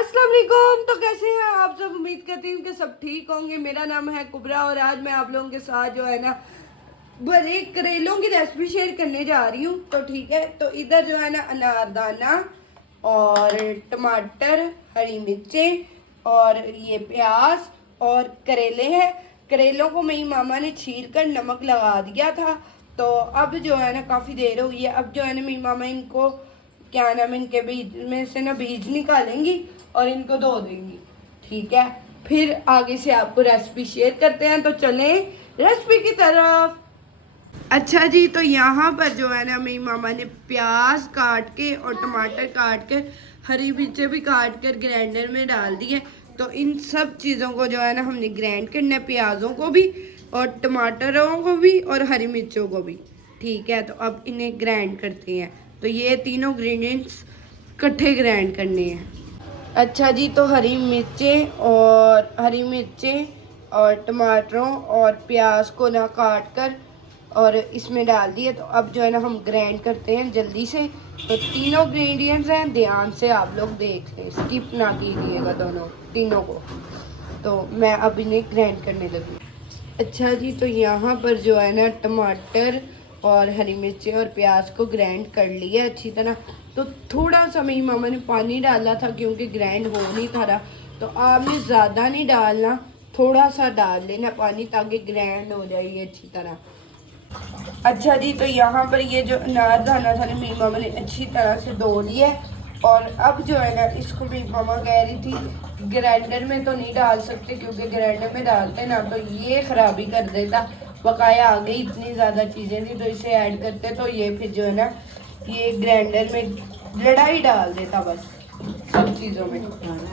अस्सलाम वालेकुम। तो कैसे हैं आप सब? उम्मीद करती हूँ कि सब ठीक होंगे। मेरा नाम है कुबरा और आज मैं आप लोगों के साथ जो है ना भरे करेलों की रेसिपी शेयर करने जा रही हूँ। तो ठीक है, तो इधर जो है ना अनारदाना और टमाटर, हरी मिर्चें और ये प्याज और करेले हैं। करेलों को मेरी मामा ने छील कर नमक लगा दिया था। तो अब जो है ना काफ़ी देर हुई है। अब जो है ना मेरी मामा इनको क्या नाम, इनके बीज में से ना बीज निकालेंगी और इनको धो देंगी। ठीक है, फिर आगे से आपको रेसिपी शेयर करते हैं। तो चलें रेसिपी की तरफ। अच्छा जी, तो यहाँ पर जो है ना मेरी मामा ने प्याज काट के और टमाटर काट कर, हरी मिर्चें भी काट कर ग्राइंडर में डाल दी है। तो इन सब चीज़ों को जो है ना हमने ग्राइंड करना है, प्याज़ों को भी और टमाटरों को भी और हरी मिर्चों को भी। ठीक है, तो अब इन्हें ग्राइंड करते हैं। तो ये तीनों इंग्रेडिएंट्स इकट्ठे ग्राइंड करने हैं। अच्छा जी, तो हरी मिर्चें और टमाटरों और प्याज को ना काट कर और इसमें डाल दिए। तो अब जो है ना हम ग्राइंड करते हैं जल्दी से। तो तीनों इंग्रेडिएंट्स हैं, ध्यान से आप लोग देख लें, स्किप ना कीजिएगा तीनों को। तो मैं अब इन्हें ग्राइंड करने लगी। अच्छा जी, तो यहाँ पर जो है ना टमाटर और हरी मिर्चें और प्याज को ग्राइंड कर लिया अच्छी तरह। तो थोड़ा सा मेरी मामा ने पानी डाला था क्योंकि ग्राइंड हो नहीं था रहा। तो आपने ज़्यादा नहीं डालना, थोड़ा सा डाल लेना पानी ताकि ग्राइंड हो जाए ये अच्छी तरह। अच्छा जी, तो यहाँ पर ये जो अनारदाना था मेरी मामा ने अच्छी तरह से धो लिया है। और अब जो है ना इसको मेरी मामा कह रही थी ग्राइंडर में तो नहीं डाल सकते क्योंकि ग्राइंडर में डालते ना तो ये खराबी कर देता। बकाया आ गई इतनी ज़्यादा चीज़ें थी तो इसे ऐड करते तो ये फिर जो है ना ये ग्राइंडर में लड़ाई डाल देता बस सब चीज़ों में,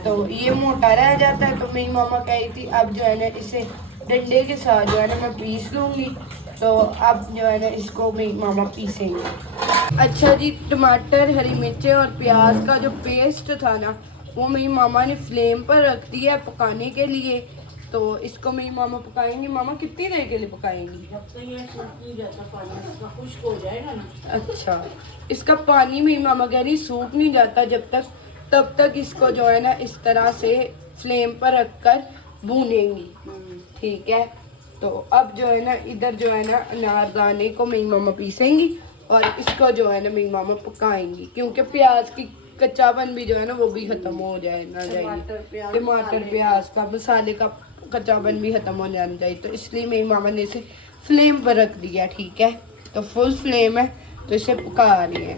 तो ये मोटा रह जाता है। तो मेरी मामा कह रही थी अब जो है ना इसे डंडे के साथ जो है ना मैं पीस लूँगी। तो अब जो है ना इसको मेरी मामा पीसेंगे। अच्छा जी, टमाटर, हरी मिर्चें और प्याज का जो पेस्ट था ना वो मेरी मामा ने फ्लेम पर रख दिया है पकाने के लिए। तो इसको मेरी मामा पकाएंगी। मामा कितनी देर के लिए पकाएंगी? जब तक ये सूख नहीं जाता पानी इसका खुश्क हो जाएगा ना। अच्छा, इसका पानी मेरी मामा कह रही सूख नहीं जाता जब तक, तब तक इसको जो है ना इस तरह से फ्लेम पर रखकर भूनेंगी। ठीक है, तो अब जो है ना इधर जो है ना अनारदाने को मेरी मामा पीसेंगी और इसको जो है ना मेरी मामा पकाएंगी क्योंकि प्याज की कच्चापन भी जो है ना वो भी खत्म हो जाए ना जाए। टमाटर प्याज का मसाले का कच्चापन भी खत्म हो जाना चाहिए। तो इसलिए मेरी मामा ने इसे फ्लेम पर रख दिया। ठीक है, तो फुल फ्लेम है तो इसे पका रही है।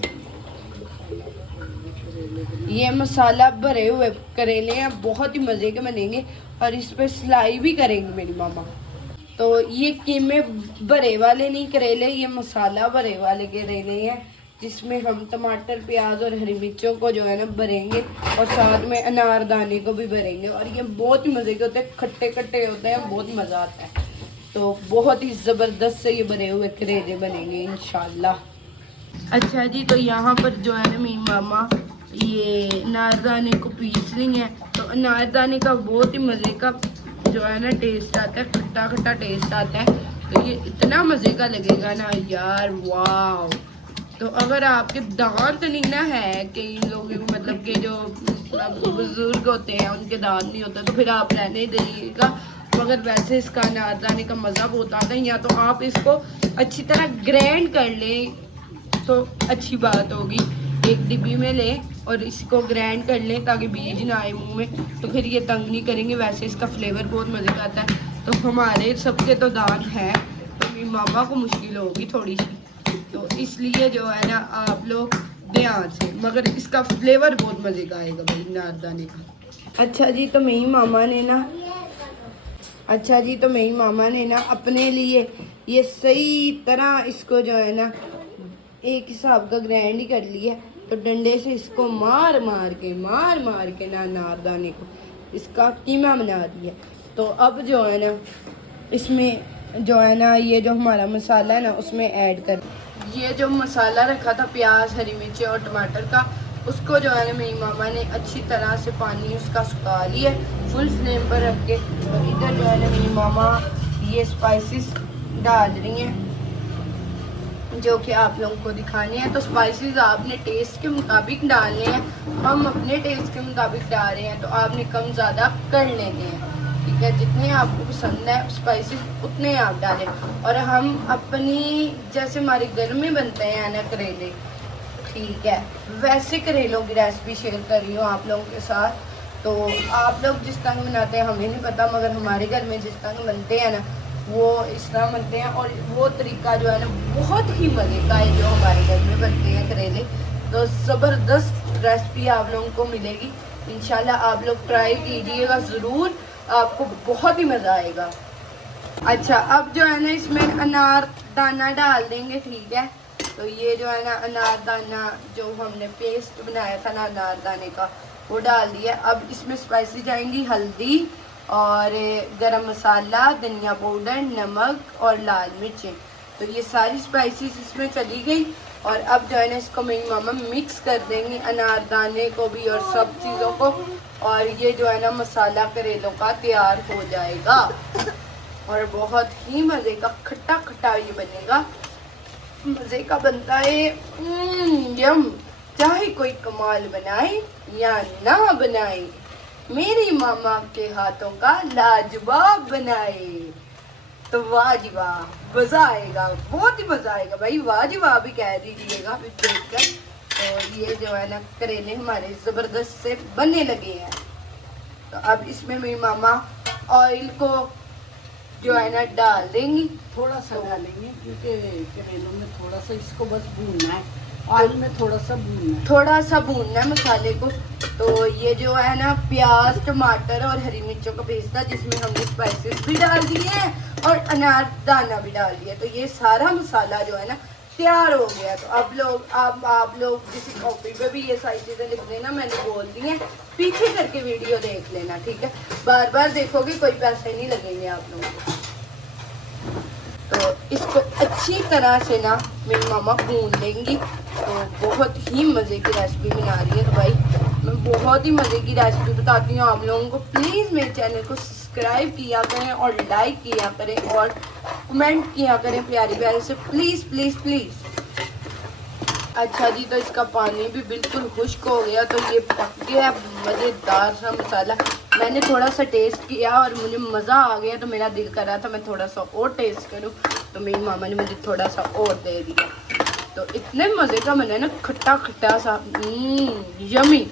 ये मसाला भरे हुए करेले हैं, बहुत ही मज़े के बनेंगे और इस पर सिलाई भी करेंगे मेरी मामा। तो ये कीमे भरे वाले नहीं करेले, ये मसाला भरे वाले करेले हैं जिसमें हम टमाटर, प्याज और हरी मिर्चों को जो है ना भरेंगे और साथ में अनारदाने को भी भरेंगे। और ये बहुत ही मज़े के होते हैं, खट्टे खट्टे होते हैं, बहुत मज़ा आता है। तो बहुत ही ज़बरदस्त से ये भरे हुए करेले बनेंगे इंशाल्लाह। अच्छा जी, तो यहाँ पर जो है ना मेरी मामा ये अनारदाने को पीस रही हैं। तो अनारदाने का बहुत ही मज़े का जो है ना टेस्ट आता है, खट्टा खट्टा टेस्ट आता है। तो ये इतना मज़े का लगेगा ना यार, वाह। तो अगर आपके दांत नहीं ना है, कई लोग मतलब के जो बुजुर्ग होते हैं उनके दांत नहीं होता तो फिर आप रहने दीजिएगा, मगर वैसे इसका अनारदाने का मज़ा बहुत आता है। या तो आप इसको अच्छी तरह ग्राइंड कर लें तो अच्छी बात होगी, एक डिब्बी में लें और इसको ग्राइंड कर लें ताकि बीज ना आए मुंह में, तो फिर ये तंग नहीं करेंगे। वैसे इसका फ्लेवर बहुत मज़े का आता है। तो हमारे सबके तो दांत हैं तो मेरी मामा को मुश्किल होगी थोड़ी सी, तो इसलिए जो है ना आप लोग ध्यान से, मगर इसका फ्लेवर बहुत मज़े का आएगा भाई अनारदाने का। अच्छा जी, तो मेरी मामा ने ना अपने लिए ये सही तरह इसको जो है ना एक हिसाब का ग्राइंड ही कर लिया। तो डंडे से इसको मार मार के ना अनारदाने को इसका कीमा बना दिया। तो अब जो है ना इसमें जो है ना ये जो हमारा मसाला है ना उसमें ऐड कर, ये जो मसाला रखा था प्याज, हरी मिर्ची और टमाटर का, उसको जो है ना मेरी मामा ने अच्छी तरह से पानी उसका सुखा लिया फुल फ्लेम पर रख के। तो इधर जो है ना मेरी मामा ये स्पाइसेस डाल रही हैं। जो कि आप लोगों को दिखाने हैं। तो स्पाइसेस आपने टेस्ट के मुताबिक डालने हैं, हम अपने टेस्ट के मुताबिक डाल रहे हैं, तो आपने कम ज़्यादा कर लेने हैं, ठीक है। जितने आपको पसंद है स्पाइसेस उतने आप डालें। और हम अपनी जैसे हमारे घर में बनते हैं ना करेले, ठीक है, वैसे करेलों की रेसिपी शेयर कर रही हूँ आप लोगों के साथ। तो आप लोग जिस तरह बनाते हैं हमें नहीं पता, मगर हमारे घर में जिस तरह बनते हैं ना वो इस तरह बनते हैं। और वो तरीका जो है ना बहुत ही मज़े का है जो हमारे घर में बनते हैं करेले। तो ज़बरदस्त रेसिपी आप लोगों को मिलेगी इंशाल्लाह, आप लोग ट्राई कीजिएगा ज़रूर, आपको बहुत ही मज़ा आएगा। अच्छा, अब जो है ना इसमें अनार दाना डाल देंगे, ठीक है। तो ये जो है ना अनार दाना जो हमने पेस्ट बनाया था ना अनार दाने का वो डाल दिया। अब इसमें स्पाइसी जाएंगी हल्दी और गरम मसाला, धनिया पाउडर, नमक और लाल मिर्चें। तो ये सारी स्पाइसेस इसमें चली गई। और अब जो है ना इसको मेरी मामा मिक्स कर देंगी, अनार दाने को भी और सब चीज़ों को। और ये जो है ना मसाला करेलों का तैयार हो जाएगा और बहुत ही मज़े का खट्टा खट्टा ये बनेगा, मज़े का बनता है। यम, चाहे कोई कमाल बनाए या ना बनाए, मेरी मामा के हाथों का लाजवाब बनाए तो वाजवाब, मज़ा आएगा, बहुत ही मज़ा आएगा भाई, वाजवाब ही कह दीजिएगा फिर देखकर। तो ये जो है ना करेले हमारे ज़बरदस्त से बनने लगे हैं। तो अब इसमें मेरी मामा ऑयल को जो है ना डाल देंगी, थोड़ा सा डालेंगे क्योंकि करेलों में थोड़ा सा इसको बस भूनना है, ऑयल में थोड़ा सा भूनना है, थोड़ा सा भूनना है मसाले को। तो ये जो है ना प्याज, टमाटर और हरी मिर्चों का पेस्ट था जिसमें हमने स्पाइसेस भी डाल दिए हैं और अनार दाना भी डाल दिया। तो ये सारा मसाला जो है ना तैयार हो गया। तो अब आप लोग किसी कॉपी पे भी ये सारी चीज़ें लिख लेना, मैंने बोल दी हैं, पीछे करके वीडियो देख लेना, ठीक है। बार बार देखोगे कोई पैसे नहीं लगेंगे आप लोगों को। तो इसको अच्छी तरह से ना मेरी मामा भून लेंगी। तो बहुत ही मज़े की रेसिपी बना रही है। तो भाई मैं बहुत ही मज़े की रेसिपी बताती हूँ आप लोगों को। प्लीज़ मेरे चैनल को सब्सक्राइब किया करें और लाइक किया करें और कमेंट किया करें प्यारी प्यारी से, प्लीज़ प्लीज़ प्लीज़। अच्छा जी, तो इसका पानी भी बिल्कुल खुश्क हो गया। तो ये पक गया मज़ेदार सा मसाला। मैंने थोड़ा सा टेस्ट किया और मुझे मज़ा आ गया, तो मेरा दिल कर रहा था मैं थोड़ा सा और टेस्ट करूं। तो मेरी मामा ने मुझे थोड़ा सा और दे दिया। तो इतने मज़े का बना है ना, खट्टा खट्टा सा, यमी।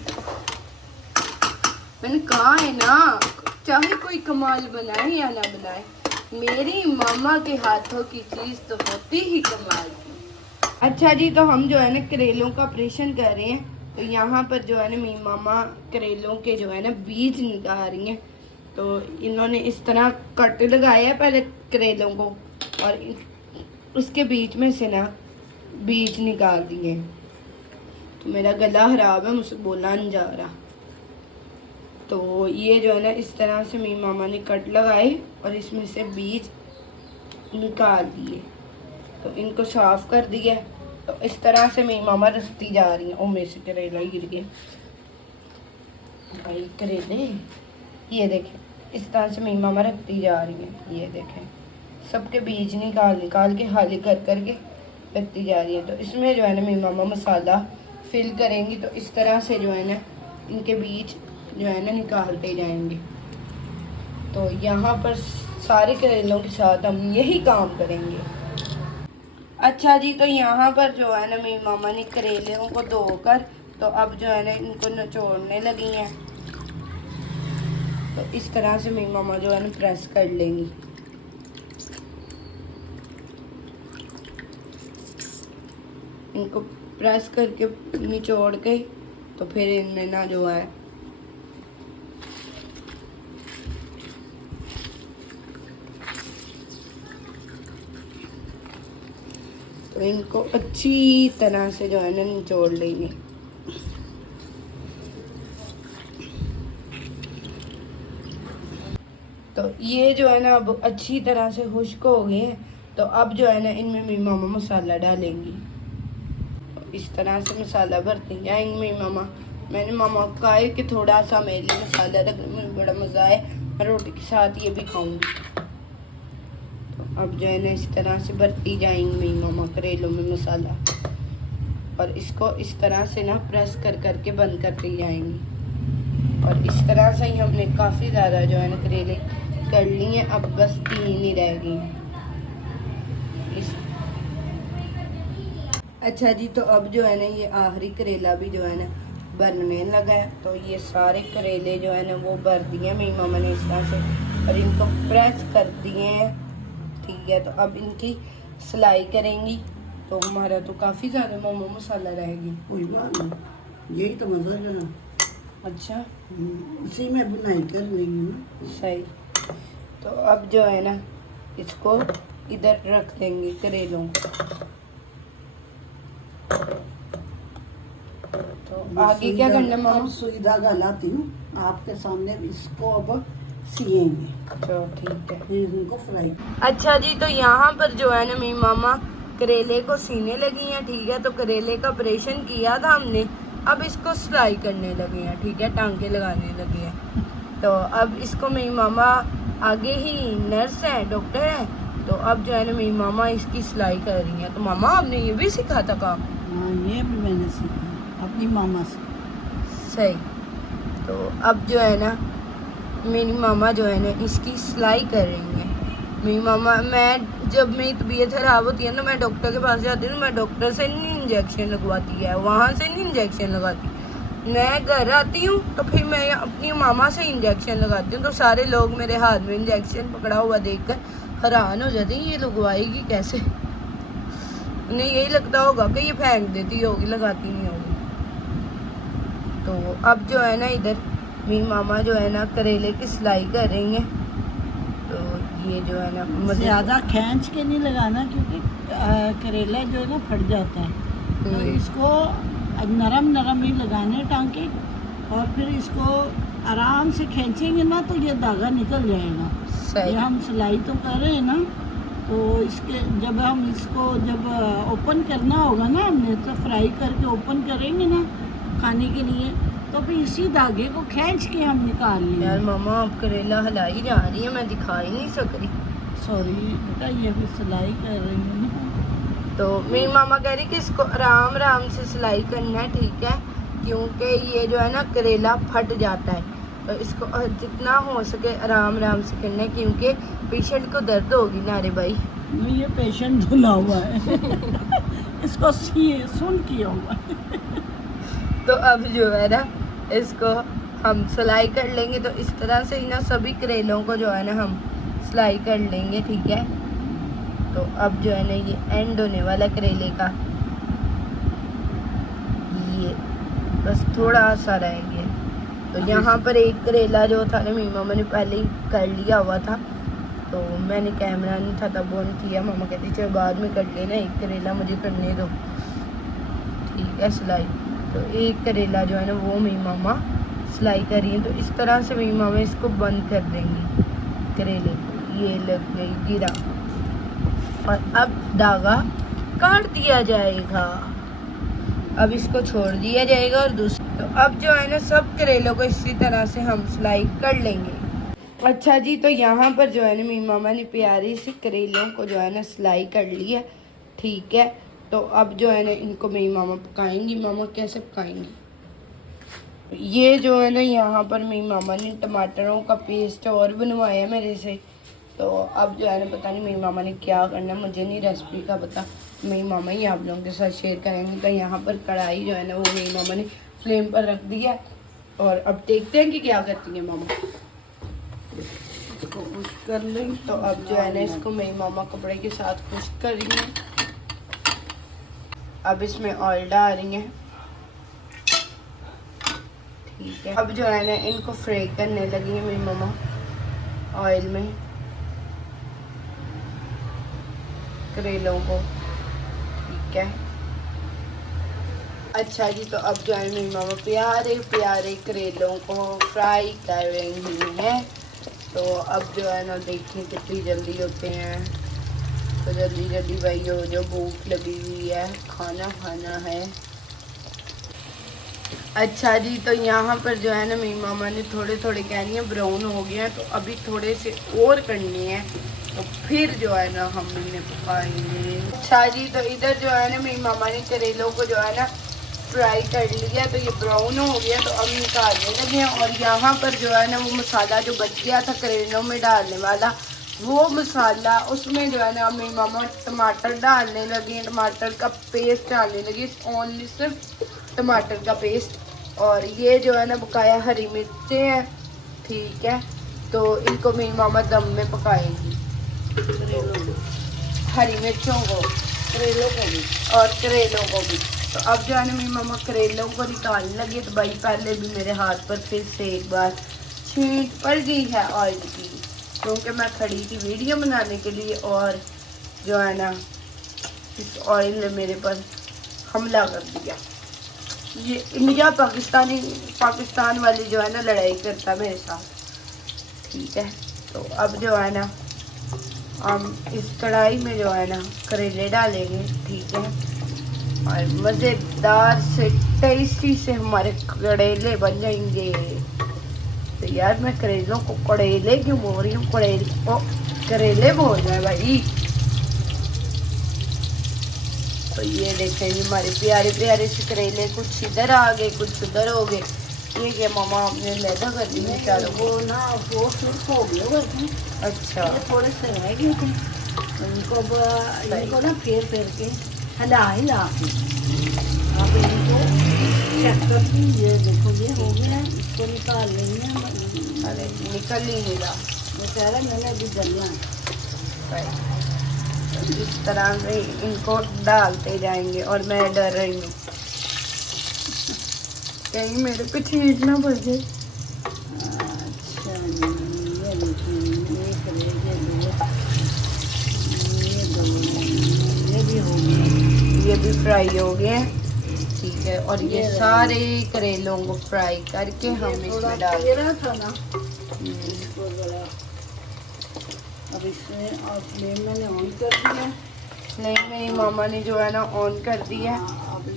मैंने कहा है ना, चाहे कोई कमाल बनाए या ना बनाए, मेरी मामा के हाथों की चीज़ तो होती ही कमाल की। अच्छा जी, तो हम जो है ना करेलों का ऑपरेशन कर रहे हैं। तो यहाँ पर जो है ना मेरी मामा करेलों के जो है ना बीज निकाल रही हैं। तो इन्होंने इस तरह कट लगाया है पहले करेलों को और उसके बीच में से ना बीज निकाल दिए। तो मेरा गला खराब है, मुझसे बोला नहीं जा रहा। तो ये जो है ना इस तरह से मेरी मामा ने कट लगाए और इसमें से बीज निकाल दिए। तो इनको साफ कर दिया। तो इस तरह से मेरी मामा रखती जा रही हैं। ओ मेरे से करेला गिर गया भाई, करेले ये देखें, इस तरह से मेरी मामा रखती जा रही हैं। ये देखें, सबके बीज निकाल के खाली करके रखती जा रही है। तो इसमें जो है ना मेरी मामा मसाला फिल करेंगी। तो इस तरह से जो है ना इनके बीज जो है ना निकालते जाएंगे। तो यहाँ पर सारे करेलों के साथ हम यही काम करेंगे। अच्छा जी, तो यहाँ पर जो है ना मेरी मामा ने करेलों को धोकर तो अब जो है ना इनको निचोड़ने लगी हैं। तो इस तरह से मेरी मामा जो है ना प्रेस कर लेंगी। इनको प्रेस करके निचोड़ के तो फिर इनमें ना जो है तो इनको अच्छी तरह से जो है ना निचोड़ लेंगे। तो ये जो है ना अब अच्छी तरह से खुश्क हो गए हैं। तो अब जो है ना इनमें मेरी मामा मसाला डालेंगी। तो इस तरह से मसाला भरती जाएंगे मेरी मामा। मैंने मामा को कहा है कि थोड़ा सा मेरे लिए मसाला रखने में बड़ा मज़ा है, मैं रोटी के साथ ये भी खाऊंगी। तो अब जो है ना इस तरह से भरती जाएंगी मेरी मामा करेलों में मसाला, और इसको इस तरह से ना प्रेस कर करके बंद करती जाएंगी। और इस तरह से ही हमने काफ़ी ज़्यादा जो है ना करेले कर लिए, अब बस 3 ही रह गई हैं। अच्छा जी, तो अब जो है ना ये आखिरी करेला भी जो है ना बनने लगा है। तो ये सारे करेले जो है ना वो भर दिए मेरी मामा ने इस तरह से, और इनको प्रेस कर दिए हैं। ठीक है, तो अब इनकी सिलाई करेंगी। तो हमारा तो काफ़ी ज़्यादा मामा मसाला रहेगी। कोई बात नहीं, यही तो मजा है ना। अच्छा, उसी में बुनाई कर लेंगे ना। सही। तो अब जो है ना इसको इधर रख देंगे करेलों को। तो आगे क्या करना है मामा? अब सुई धागा लाती हूँ आपके सामने, इसको अब सिएंगे। तो ठीक है। फिर इनको फ्राई। अच्छा जी, तो यहाँ पर जो है ना मेरी मामा करेले को सीने लगी हैं। ठीक है, तो करेले का ऑपरेशन किया था हमने, अब इसको सिलाई करने लगे हैं। ठीक है, टांके लगाने लगे हैं। तो अब इसको मेरी मामा आगे ही नर्स है, डॉक्टर है, तो अब जो है ना मेरी मामा इसकी सिलाई कर रही हैं। तो मामा आपने ये भी सीखा था काम? हाँ, ये भी मैंने सीखा अपनी मामा से। सही। तो अब जो है ना मेरी मामा जो है ना इसकी सिलाई कर रही है। मेरी मामा, मैं जब मेरी तबीयत खराब होती है ना, मैं डॉक्टर के पास जाती हूँ, मैं डॉक्टर से नहीं इंजेक्शन लगवाती है, वहाँ से नहीं इंजेक्शन लगाती। मैं घर आती हूँ तो फिर मैं अपनी मामा से इंजेक्शन लगाती हूँ। तो सारे लोग मेरे हाथ में इंजेक्शन पकड़ा हुआ देखकर हैरान हो जाते हैं, ये लगवाएगी कैसे? उन्हें यही लगता होगा कि ये फेंक देती होगी, लगाती नहीं होगी। तो अब जो है ना इधर मेरी मामा जो है ना करेले की सिलाई कर रही हैं। तो ये जो है ना ज़्यादा खींच के नहीं लगाना, क्योंकि करेला जो है ना फट जाता है। तो इसको नरम नरम ही लगाने टांके, और फिर इसको आराम से खींचेंगे ना तो ये धागा निकल जाएगा। सही। ये हम सिलाई तो कर रहे हैं ना, तो इसके जब हम इसको जब ओपन करना होगा ना, हमने तो फ्राई करके ओपन करेंगे ना खाने के लिए, तो फिर इसी धागे को खींच के हम निकाल लेंगे। यार मामा, आप करेला हिलाई जा रही है, मैं दिखा ही नहीं सक रही। सॉरी बेटा, ये भी सिलाई कर रही हूँ ना। तो मेरी मामा कह रही कि इसको आराम आराम से सिलाई करना है। ठीक है, क्योंकि ये जो है ना करेला फट जाता है, तो इसको जितना हो सके आराम आराम से करना है, क्योंकि पेशेंट को दर्द होगी ना। अरे भाई, ये पेशेंट धुला हुआ है इसको सुन किया हुआ है। तो अब जो है ना इसको हम सिलाई कर लेंगे। तो इस तरह से ही ना सभी करेलों को जो है ना हम सिलाई कर लेंगे। ठीक है, तो अब जो है ना ये एंड होने वाला करेले का, ये बस थोड़ा सा रह गया। तो यहाँ पर एक करेला जो था ना मेरी मामा ने पहले ही कर लिया हुआ था, तो मैंने कैमरा नहीं था तब ऑन किया। मामा कहती चलो बाद में कर लेना, एक करेला मुझे करने दो। ठीक है, सिलाई। तो एक करेला जो है ना वो मेरी मामा सिलाई कर रही है। तो इस तरह से मेरी मामा इसको बंद कर देंगी करेले को। ये लग गई गिरा, और अब धागा काट दिया जाएगा। अब इसको छोड़ दिया जाएगा और दूसरा। तो अब जो है ना सब करेलों को इसी तरह से हम सिलाई कर लेंगे। अच्छा जी, तो यहाँ पर जो है ना मेरी मामा ने प्यारी सी करेलों को जो है ना सिलाई कर ली है। ठीक है, तो अब जो है ना इनको मेरी मामा पकाएंगी। मामा कैसे पकाएंगी? ये जो है ना यहाँ पर मेरी मामा ने टमाटरों का पेस्ट और बनवाया है मेरे से। तो अब जो है ना पता नहीं मेरी मामा ने क्या करना, मुझे नहीं रेसिपी का पता। मेरी मामा ही आप लोगों के साथ शेयर करेंगे। तो यहाँ पर कढ़ाई जो है ना वो मेरी मामा ने फ्लेम पर रख दी है, और अब देखते हैं कि क्या करती है मामा। इसको खुश कर लेंगे। तो अब जो है ना इसको मेरी मामा कपड़े के साथ खुश कर रही हैं। अब इसमें ऑयल डाल रही हैं। ठीक है, अब जो है ना इनको फ्राई करने लगी है मेरी मामा ऑयल में करेलों को। ठीक है, अच्छा जी, तो अब जो है मेरी मामा प्यारे प्यारे करेलों को फ्राई कर रही हैं। तो अब जो है ना देखिए कितनी जल्दी होते हैं। तो जल्दी जल्दी भाई जो भूख लगी हुई है, खाना खाना है। अच्छा जी, तो यहाँ पर जो है ना मेरी मामा ने थोड़े थोड़े कहनी है ब्राउन हो गए हैं, तो अभी थोड़े से और करने हैं, तो फिर जो है ना हम इन्हें पकाएंगे। अच्छा जी, तो इधर जो है ना मेरी मामा ने करेलों को जो है ना फ्राई कर लिया, तो ये ब्राउन हो गया, तो अब निकालने लगे हैं। और यहाँ पर जो है ना वो मसाला जो बच गया था करेलों में डालने वाला, वो मसाला उसमें जो है ना मेरी मामा टमाटर डालने लगे, टमाटर का पेस्ट डालने लगी, ओनली सिर्फ टमाटर का पेस्ट। और ये जो है ना बकाया हरी मिर्चें हैं, ठीक है, तो इनको मेरी मामा दम में पकाएंगी, हरी मिर्चों को, करेलों को भी और करेलों को भी। तो अब जो है ना मेरी मामा करेलों को निकालने लगी, तो भाई पहले भी मेरे हाथ पर फिर से एक बार छींट पड़ गई है ऑयल की, क्योंकि मैं खड़ी थी वीडियो बनाने के लिए, और जो है ना इस ऑयल ने मेरे पर हमला कर दिया। ये इंडिया पाकिस्तान वाली जो है ना लड़ाई करता है मेरे साथ, ठीक है। तो अब जो है ना हम इस कढ़ाई में जो है ना करेले डालेंगे, ठीक है, और मज़ेदार से टेस्टी से हमारे करेले बन जाएंगे। तो यार मैं करेलों को करेले क्यों बोल रही हूँ, करेले बोल रहा है भाई। तो ये देखेंगे हमारे प्यारे प्यारे से करेले, कुछ इधर आ गए कुछ उधर हो गए। ये क्या मामा आपने लैदा कर दी बेचारों को? वो ना वो सुर्ख हो गए हुए थे। अच्छा, ये थोड़े से रह गए थे, इनको ना फेर के हिला के आप इनको चेक कर लीजिए। देखो ये हो गया, इसको निकाल लेंगे। अरे निकल ही नहीं रहा बेचारा, मैंने अभी डलना है। इस तरह से इनको डालते जाएंगे, और मैं डर रही हूँ कहीं मेरे पे छींट ना पड़ जाए। अच्छा जी, ये देखिए, ये करेले ये भी हो गए, ये भी फ्राई हो गए हैं, ठीक है। और ये सारे करेलों को फ्राई करके हम इसमें डाल रहा था ना, इसको जरा अब इसमें और फ्लेम मैंने ऑन कर दिया। फ्लेम में मामा ने जो है ना ऑन कर दिया,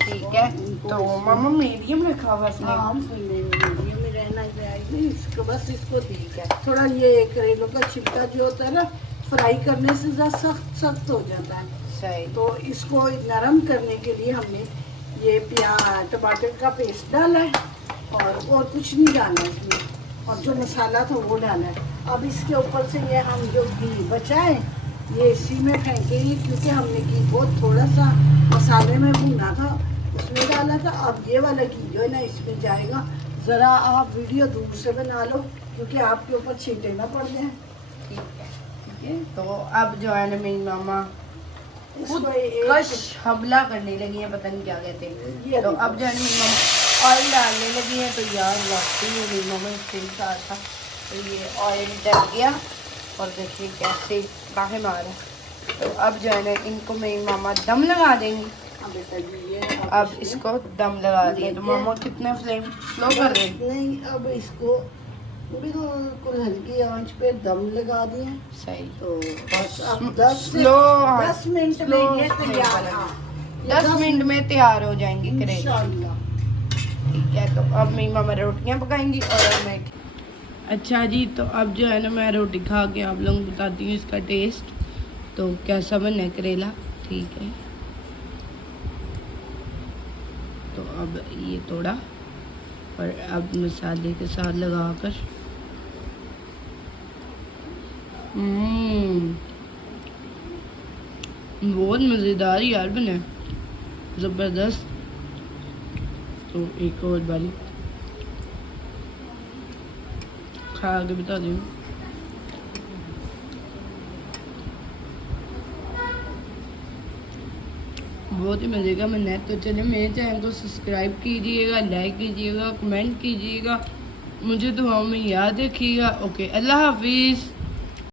ठीक है। तो मामा मीडियम रखा हुआ फ्लेम, मीडियम में रहना चाहिए इसको, बस इसको ठीक है। थोड़ा ये करेलों का छिलका जो होता है ना, फ्राई करने से ज़्यादा सख्त हो जाता है, सही। तो इसको नरम करने के लिए हमने ये प्याज टमाटर का पेस्ट डाला है, और कुछ नहीं डाला इसमें, और जो मसाला था वो डाला है। अब इसके ऊपर से ये हम जो घी बचा है ये इसी में फेंकेंगे, क्योंकि हमने घी बहुत थोड़ा सा मसाले में भुना था, उसमें डाला था। अब ये वाला घी जो है ना इसमें जाएगा। ज़रा आप वीडियो दूर से बना लो, क्योंकि आपके ऊपर छींटे ना पड़ जाए, ठीक है। तो अब जो है ना मेरी मामा इसको कश हमला करने लगी है, पता नहीं क्या कहते हैं। तो अब जो है ना मेरी मामा ऑयल डालने लगी है। तो यार वाकई में मेरी मामा इससे साथ था, तो ये ऑयल डल गया, और देखिए कैसे बाहर मारा। तो अब जो है ना इनको मेरी मामा दम लगा देंगी। अब इसको दम लगा दिए, तो मामा कितना फ्लेम स्लो कर रहे हैं? नहीं, अब इसको बिल्कुल हल्की आंच पे दम लगा दिए। सही। तो बस अब 10 मिनट में ये तैयार, 10 मिनट में तैयार हो जाएंगे करेले, इंशाल्लाह। ठीक है। तो अब मेरी मामा रोटियां पकाएंगी, और मैं अच्छा जी, तो अब जो है ना मैं रोटी खा के आप लोगों को बताती हूँ इसका टेस्ट, तो कैसा बना है करेला, ठीक है। तो अब ये तोड़ा, और अब मसाले के साथ लगाकर बहुत मज़ेदार यार बने, ज़बरदस्त। तो एक और बारी खा के बता दूँ। बहुत ही मज़े का बना है। तो चलिए मेरे चैनल को सब्सक्राइब कीजिएगा, लाइक कीजिएगा, कमेंट कीजिएगा, मुझे दुआओं में याद रखिएगा। ओके, अल्लाह हाफिज़।